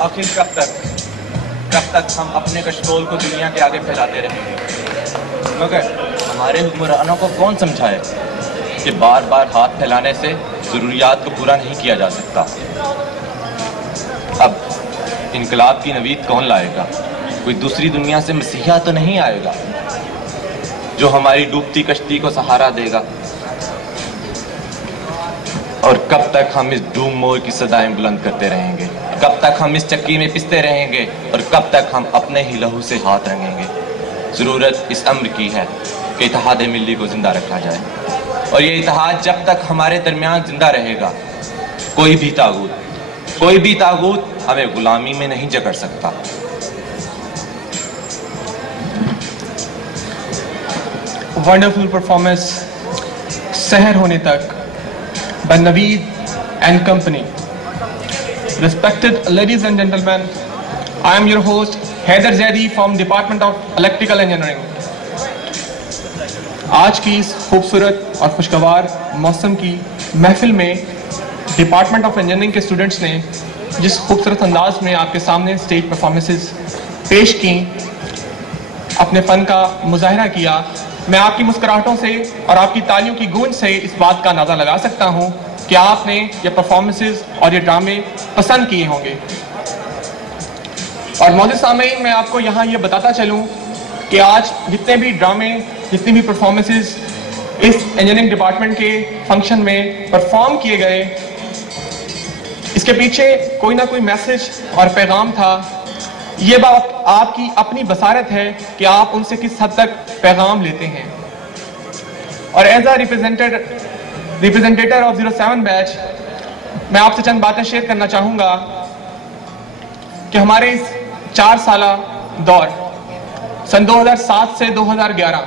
आखिर कब तक हम अपने कशकोल को दुनिया के आगे फैलाते रहेंगे? मगर हमारे हुक्मरानों को कौन समझाए कि बार बार हाथ फैलाने से ज़रूरियात को पूरा नहीं किया जा सकता। अब इनकलाब की नवीद कौन लाएगा? कोई दूसरी दुनिया से मसीहा तो नहीं आएगा जो हमारी डूबती कश्ती को सहारा देगा। और कब तक हम इस डूम मोर की सदाएं बुलंद करते रहेंगे? कब तक हम इस चक्की में पिसते रहेंगे? और कब तक हम अपने ही लहू से हाथ रंगेंगे? ज़रूरत इस अम्र की है कि इत्तेहाद मिल्ली को ज़िंदा रखा जाए, और ये इत्तेहाद जब तक हमारे दरमियान ज़िंदा रहेगा, कोई भी तागूत हमें गुलामी में नहीं जकड़ सकता। वंडरफुल परफॉर्मेंस सहर होने तक by Naveed and company. Respected ladies and gentlemen, I am your host Haider Zaidi from Department of Electrical Engineering. आज की इस खूबसूरत और खुशगवार मौसम की महफिल में डिपार्टमेंट ऑफ इंजीनियरिंग के स्टूडेंट्स ने जिस खूबसूरत अंदाज में आपके सामने स्टेज परफॉर्मेंसेस पेश की, अपने फ़न का मुजाहिरा किया, मैं आपकी मुस्कुराहटों से और आपकी तालियों की गूंज से इस बात का अंदाज़ा लगा सकता हूं कि आपने ये परफॉर्मेंसेस और ये ड्रामे पसंद किए होंगे। और मौजूद सामीन, मैं आपको यहाँ ये बताता चलूँ कि आज जितने भी ड्रामे, जितनी भी परफॉर्मेंसेस इस इंजीनियरिंग डिपार्टमेंट के फंक्शन में परफॉर्म किए गए, इसके पीछे कोई ना कोई मैसेज और पैगाम था। ये बात आपकी अपनी बसारत है कि आप उनसे किस हद तक पैगाम लेते हैं। और एज अ रिप्रेजेंटेटर ऑफ 07 बैच, मैं आपसे चंद बातें शेयर करना चाहूँगा कि हमारे इस 4 साला दौर सन 2007 से 2011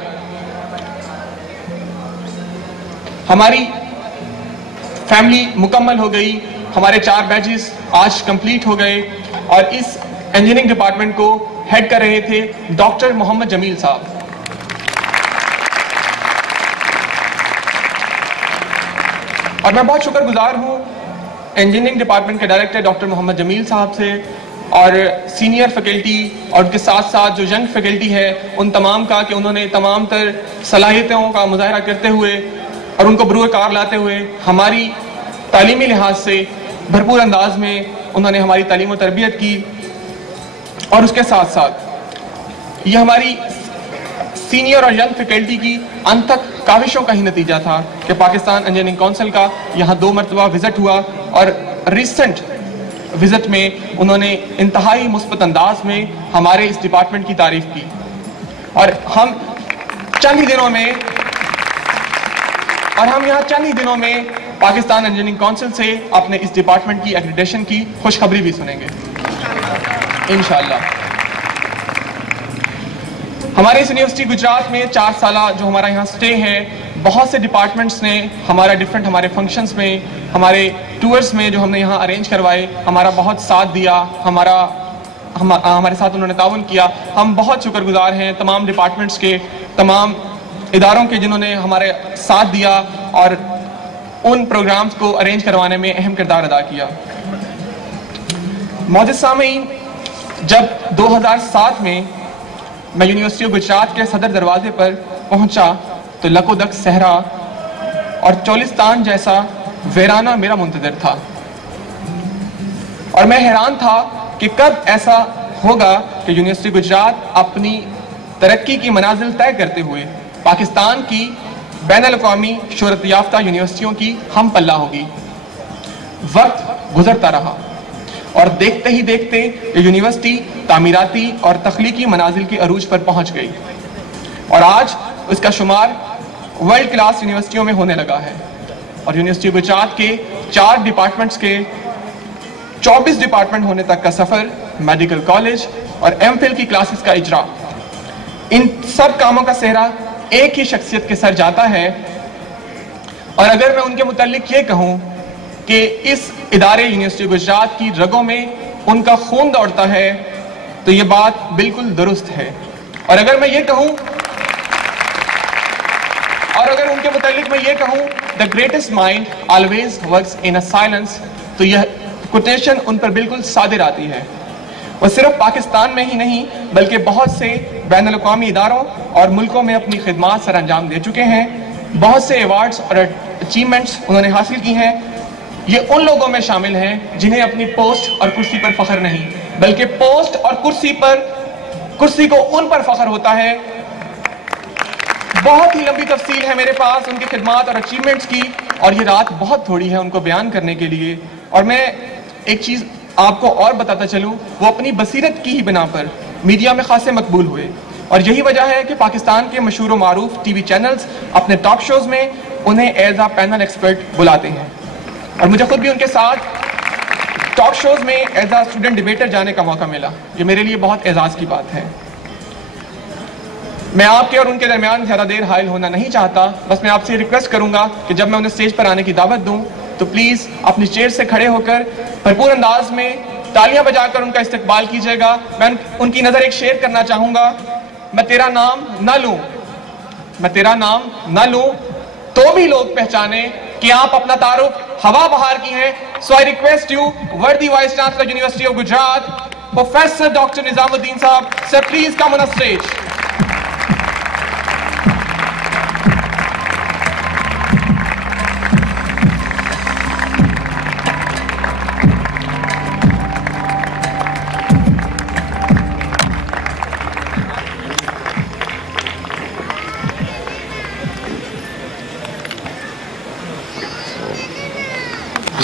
हमारी फैमिली मुकम्मल हो गई, हमारे 4 बैचेस आज कंप्लीट हो गए, और इस इंजीनियरिंग डिपार्टमेंट को हेड कर रहे थे डॉक्टर मोहम्मद जमील साहब। और मैं बहुत शुक्रगुजार हूँ इंजीनियरिंग डिपार्टमेंट के डायरेक्टर डॉक्टर मोहम्मद जमील साहब से, और सीनियर फैकल्टी और उनके साथ साथ जो यंग फैकल्टी है उन तमाम का, कि उन्होंने तमाम तर सलाहियतों का मुजाहरा करते हुए और उनको बरूए कार लाते हुए हमारी तालीमी लिहाज से भरपूर अंदाज में उन्होंने हमारी तालीम और तरबियत की। और उसके साथ साथ ये हमारी सीनियर और यंग फैकल्टी की अनथक काविशों का ही नतीजा था कि पाकिस्तान इंजीनियरिंग काउंसिल का यहाँ 2 मरतबा विजिट हुआ, और रिसेंट विजिट में उन्होंने इंतहाई मुस्बत अंदाज में हमारे इस डिपार्टमेंट की तारीफ की। और हम चंद ही दिनों में पाकिस्तान इंजीनियरिंग काउंसिल से अपने इस डिपार्टमेंट की एक्रेडिटेशन की खुशखबरी भी सुनेंगे इंशाअल्लाह। हमारे इस यूनिवर्सिटी गुजरात में 4 साला जो हमारा यहाँ स्टे है, बहुत से डिपार्टमेंट्स ने हमारे फंक्शंस में, हमारे टूर्स में जो हमने यहाँ अरेंज करवाए, हमारा बहुत साथ दिया, हमारे साथ उन्होंने ताउन किया। हम बहुत शुक्रगुजार हैं तमाम डिपार्टमेंट्स के, तमाम इदारों के, जिन्होंने हमारे साथ दिया और उन प्रोग्राम्स को अरेंज करवाने में अहम किरदार अदा किया। मौजूद सामीन, जब 2007 में मैं यूनिवर्सिटी ऑफ गुजरात के सदर दरवाजे पर पहुंचा तो लकोदक सहरा और चोलिस्तान जैसा वीराना मेरा मुंतजर था, और मैं हैरान था कि कब ऐसा होगा कि यूनिवर्सिटी गुजरात अपनी तरक्की की मनाजिल तय करते हुए पाकिस्तान की बैनुल-अक़वामी शोहरत याफ्ता यूनिवर्सिटियों की हम पल्ला होगी। वक्त गुजरता रहा और देखते ही देखते ये यूनिवर्सिटी तामीराती और तख्लीकी मनाजिल की अरूज पर पहुंच गई, और आज उसका शुमार वर्ल्ड क्लास यूनिवर्सिटियों में होने लगा है। और यूनिवर्सिटी गुजरात के 4 डिपार्टमेंट्स के 24 डिपार्टमेंट होने तक का सफ़र, मेडिकल कॉलेज और एमफिल की क्लासेस का इजरा, इन सब कामों का सेहरा एक ही शख्सियत के सर जाता है। और अगर मैं उनके मुतालिक ये कहूँ कि इस इदारे यूनिवर्सिटी गुजरात की रगों में उनका खून दौड़ता है, तो ये बात बिल्कुल दुरुस्त है। और अगर मैं ये कहूँ, और अगर उनके मुतालिक मैं ये कहूँ the greatest mind always works in a silence, तो यह کوٹیشن ان پر بالکل صادر آتی ہے. وہ صرف پاکستان میں ہی نہیں بلکہ بہت سے بین الاقوامی اداروں اور ملکوں میں اپنی خدمات سر انجام دے چکے ہیں. بہت سے ایوارڈز اور اچیومنٹس انہوں نے حاصل کی ہیں. یہ ان لوگوں میں شامل ہیں جنہیں اپنی پوسٹ اور کرسی پر فخر نہیں بلکہ پوسٹ اور کرسی کو ان پر فخر ہوتا ہے. بہت ہی لمبی تفصیل ہے میرے پاس ان کی خدمات اور اچیومنٹس کی, اور یہ رات بہت تھوڑی ہے ان کو بیان کرنے کے لیے. اور میں ایک چیز آپ کو اور بتاتا چلوں, وہ اپنی بصیرت کی ہی بنا پر میڈیا میں خاصے مقبول ہوئے, اور یہی وجہ ہے کہ پاکستان کے مشہور و معروف ٹی وی چینلز اپنے ٹاک شوز میں انہیں ایز اے پینل ایکسپرٹ بلاتے ہیں. اور مجھے خود بھی ان کے ساتھ ٹاک شوز میں ایز اے اسٹوڈنٹ ڈیبیٹر جانے کا موقع ملا. یہ میرے لیے بہت اعزاز کی بات ہے. میں آپ کے اور ان کے درمیان زیادہ دیر حائل ہونا نہیں چاہتا. بس میں آپ سے ریکویسٹ کروں گا کہ جب میں انہیں اسٹیج پر آنے کی دعوت دوں تو پلیز اپنی چیئر سے کھڑے ہو کر بھرپور انداز میں تالیاں بجا کر ان کا استقبال کیجیے گا. میں ان کی نظر ایک شعر کرنا چاہوں گا. میں تیرا نام نہ لوں تو بھی لوگ پہچانے کہ آپ اپنا تعارف ہوا بہار کی ہیں. So I request you, worthy Vice Chancellor University of Gujarat, Professor Dr. Nizamuddin Saab, sir, please come on a stage.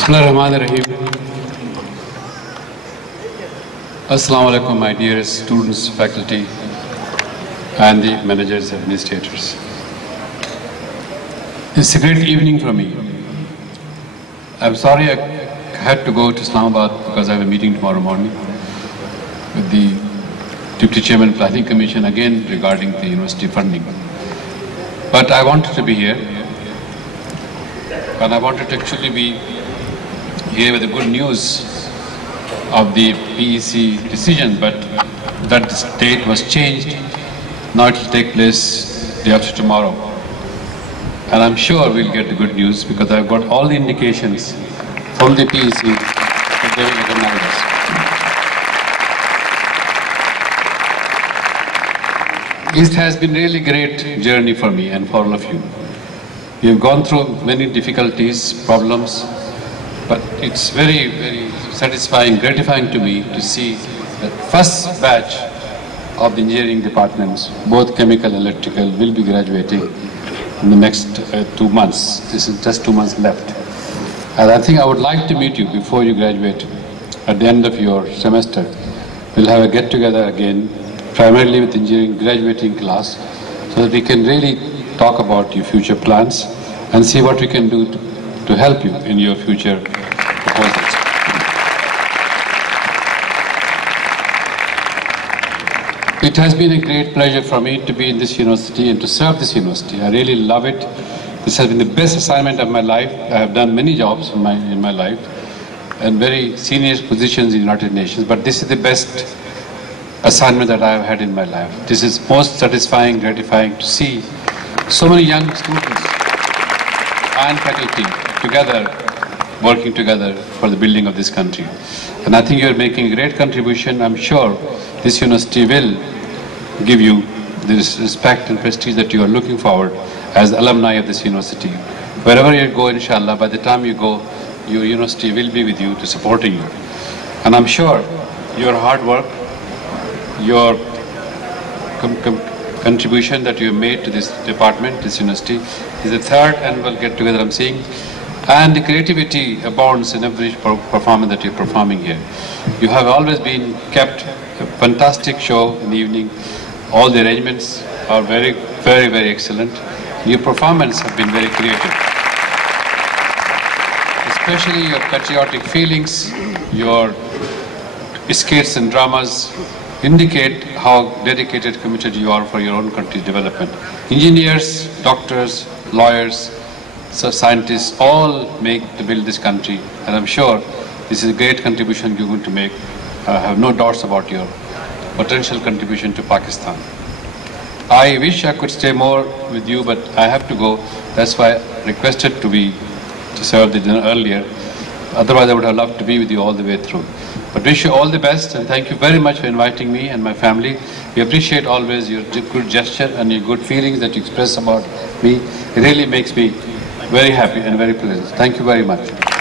Bismillahirrahmanirrahim. Assalamu alaikum, my dearest students, faculty, and the managers, administrators. It's a great evening for me. I'm sorry I had to go to Islamabad because I have a meeting tomorrow morning with the Deputy Chairman Planning Commission again regarding the university funding. But I wanted to be here, and I wanted to actually be here with the good news of the PEC decision, but that date was changed. Now it will take place day after tomorrow. And I'm sure we'll get the good news because I've got all the indications from the PEC that they will recognize us. It has been really great journey for me and for all of you. We've gone through many difficulties, problems, but it's very, very satisfying, gratifying to me to see the first batch of the engineering departments, both chemical and electrical, will be graduating in the next 2 months. This is just 2 months left. And I think I would like to meet you before you graduate at the end of your semester. We'll have a get-together again, primarily with engineering graduating class, so that we can really talk about your future plans and see what we can do to help you in your future proposals. It has been a great pleasure for me to be in this university and to serve this university. I really love it. This has been the best assignment of my life. I have done many jobs in my life and very senior positions in the United Nations, but this is the best assignment that I have had in my life. This is most satisfying, gratifying to see so many young students and faculty together, working together for the building of this country. And I think you are making a great contribution. I'm sure this university will give you this respect and prestige that you are looking forward as alumni of this university. Wherever you go, inshallah, by the time you go, your university will be with you to supporting you. And I'm sure your hard work, your contribution that you have made to this department, this university, is the third annual get-together I'm seeing. And the creativity abounds in every performance that you're performing here. You have always been kept a fantastic show in the evening. All the arrangements are very, very, very excellent. Your performance have been very creative. Especially your patriotic feelings, your skits and dramas indicate how dedicated, committed you are for your own country's development. Engineers, doctors, lawyers, scientists all make to build this country, and I'm sure this is a great contribution you're going to make. I have no doubts about your potential contribution to Pakistan. I wish I could stay more with you, but I have to go. That's why I requested to serve the dinner earlier. Otherwise, I would have loved to be with you all the way through. But wish you all the best, and thank you very much for inviting me and my family. We appreciate always your good gesture and your good feelings that you express about me. It really makes me very happy and very pleasant. Thank you very much.